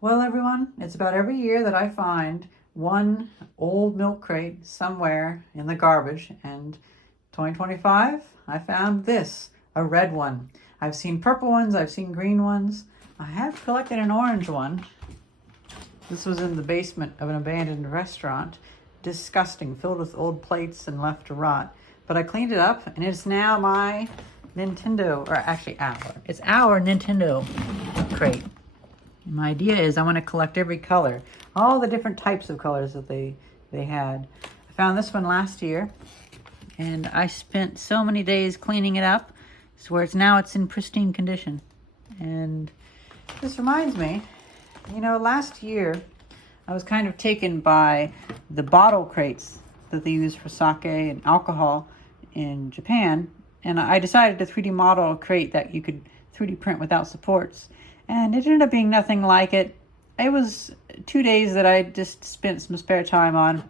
Well, everyone, it's about every year that I find one old milk crate somewhere in the garbage. And 2025, I found this, a red one. I've seen purple ones, I've seen green ones. I have collected an orange one. This was in the basement of an abandoned restaurant. Disgusting, filled with old plates and left to rot. But I cleaned it up, and it's now my Nintendo, or actually it's our Nintendo crate. My idea is I want to collect every color, all the different types of colors that they had. I found this one last year, and I spent so many days cleaning it up, so where it's in pristine condition. And this reminds me, last year I was kind of taken by the bottle crates that they use for sake and alcohol in Japan, and I decided to 3D model a crate that you could 3D print without supports. And it ended up being nothing like it. It was 2 days that I just spent some spare time on,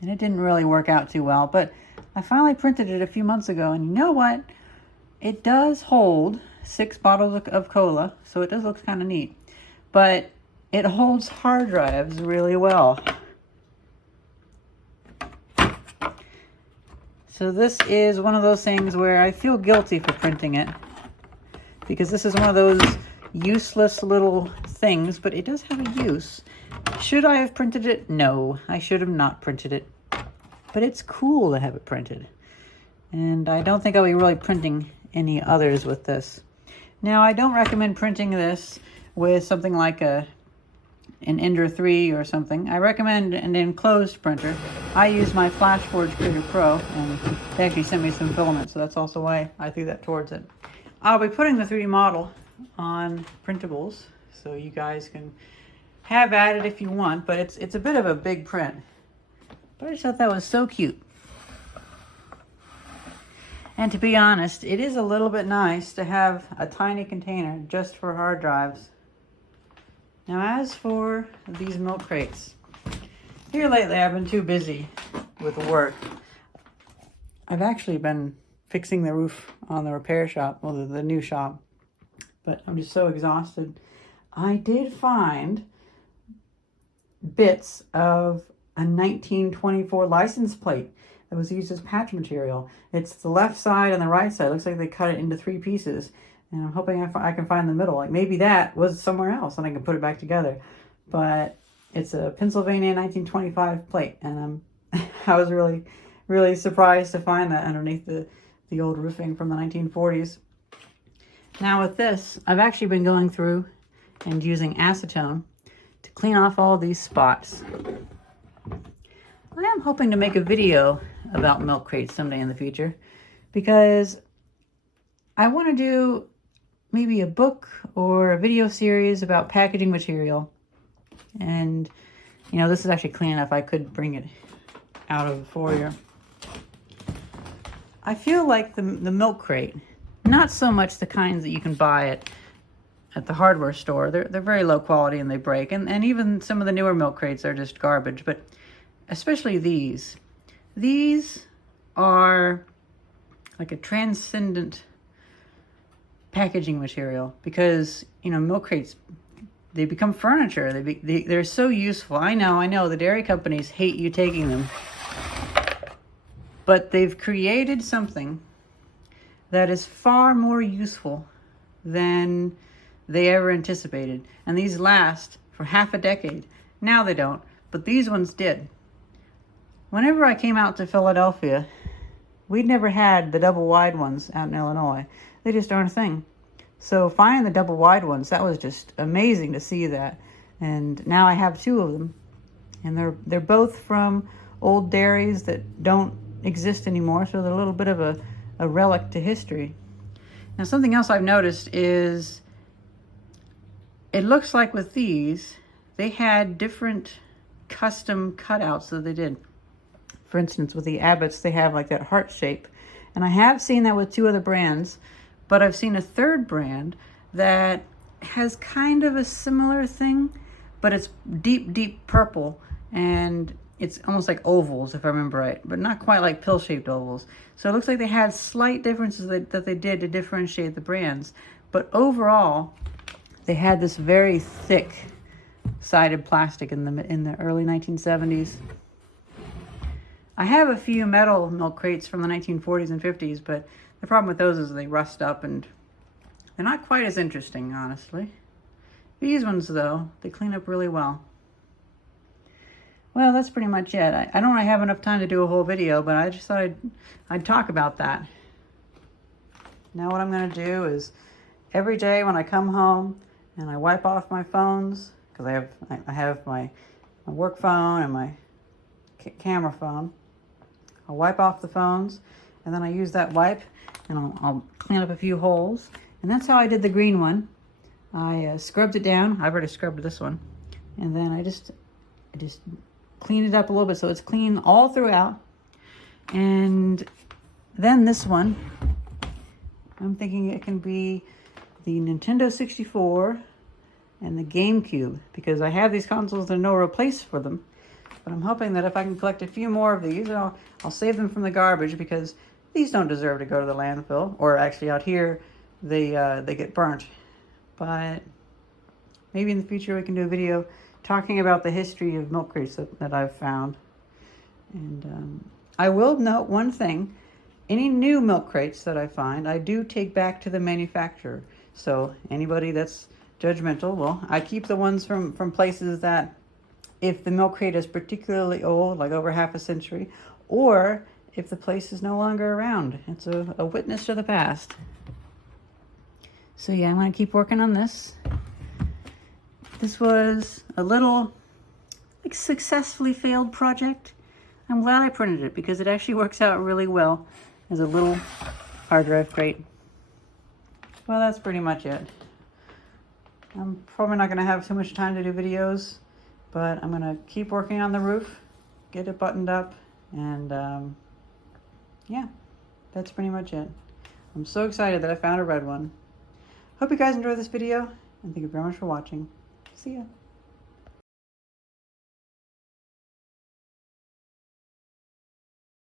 and it didn't really work out too well. But I finally printed it a few months ago, and you know what? It does hold 6 bottles of cola, so it does look kind of neat. But it holds hard drives really well. So this is one of those things where I feel guilty for printing it, because this is one of those useless little things, but it does have a use. Should I have printed it? No, I should have not printed it. But it's cool to have it printed. And I don't think I'll be really printing any others with this. Now, I don't recommend printing this with something like an Ender 3 or something. I recommend an enclosed printer. I use my FlashForge Creator Pro, and they actually sent me some filament, so that's also why I threw that towards it. I'll be putting the 3D model on printables, so you guys can have at it if you want, but it's a bit of a big print. But I just thought that was so cute. And to be honest, it is a little bit nice to have a tiny container just for hard drives. Now, as for these milk crates, here lately I've been too busy with work. I've actually been fixing the roof on the repair shop, well, the new shop, but I'm just so exhausted. I did find bits of a 1924 license plate that was used as patch material. It's the left side and the right side. It looks like they cut it into 3 pieces, and I'm hoping I can find the middle. Like maybe that was somewhere else and I can put it back together. But it's a Pennsylvania 1925 plate, and I was really, really surprised to find that underneath the old roofing from the 1940s. Now with this, I've actually been going through and using acetone to clean off all these spots. I am hoping to make a video about milk crates someday in the future, because I want to do maybe a book or a video series about packaging material. And, this is actually clean enough. I could bring it out of the foyer. I feel like the milk crate, not so much the kinds that you can buy at the hardware store. They're very low quality and they break. And even some of the newer milk crates are just garbage. But especially these. These are like a transcendent packaging material, because, milk crates, they become furniture. They're so useful. I know the dairy companies hate you taking them. But they've created something that is far more useful than they ever anticipated. And these last for half a decade. Now they don't, but these ones did. Whenever I came out to Philadelphia, we'd never had the double wide ones out in Illinois. They just aren't a thing. So finding the double wide ones, that was just amazing to see that. And now I have 2 of them. And they're both from old dairies that don't exist anymore, so they're a little bit of a relic to history. Now, something else I've noticed is it looks like with these, they had different custom cutouts that they did. For instance, with the Abbott's, they have like that heart shape. And I have seen that with 2 other brands, but I've seen a 3rd brand that has kind of a similar thing, but it's deep, deep purple, and it's almost like ovals, if I remember right, but not quite like pill-shaped ovals. So it looks like they had slight differences that they did to differentiate the brands. But overall, they had this very thick sided plastic in the early 1970s. I have a few metal milk crates from the 1940s and 50s, but the problem with those is they rust up and they're not quite as interesting, honestly. These ones, though, they clean up really well. Well, that's pretty much it. I don't really have enough time to do a whole video, but I just thought I'd talk about that. Now what I'm going to do is every day when I come home and I wipe off my phones, because I have my work phone and my camera phone. I'll wipe off the phones, and then I use that wipe and I'll clean up a few holes. And that's how I did the green one. I scrubbed it down. I've already scrubbed this one. And then I just cleaned it up a little bit so it's clean all throughout. And then this one, I'm thinking it can be the Nintendo 64 and the GameCube, because I have these consoles, there's no real place for them. But I'm hoping that if I can collect a few more of these, I'll save them from the garbage, because these don't deserve to go to the landfill. Or actually out here, they get burnt. But maybe in the future we can do a video talking about the history of milk crates that I've found. And I will note one thing. Any new milk crates that I find, I do take back to the manufacturer. So anybody that's judgmental, well, I keep the ones from places that, if the milk crate is particularly old, like over half a century, or if the place is no longer around. It's a witness to the past. So yeah, I'm going to keep working on this. This was a little successfully failed project. I'm glad I printed it because it actually works out really well as a little hard drive crate. Well, that's pretty much it. I'm probably not going to have too much time to do videos, but I'm going to keep working on the roof, get it buttoned up, and yeah, that's pretty much it. I'm so excited that I found a red one. Hope you guys enjoyed this video, and thank you very much for watching. See ya.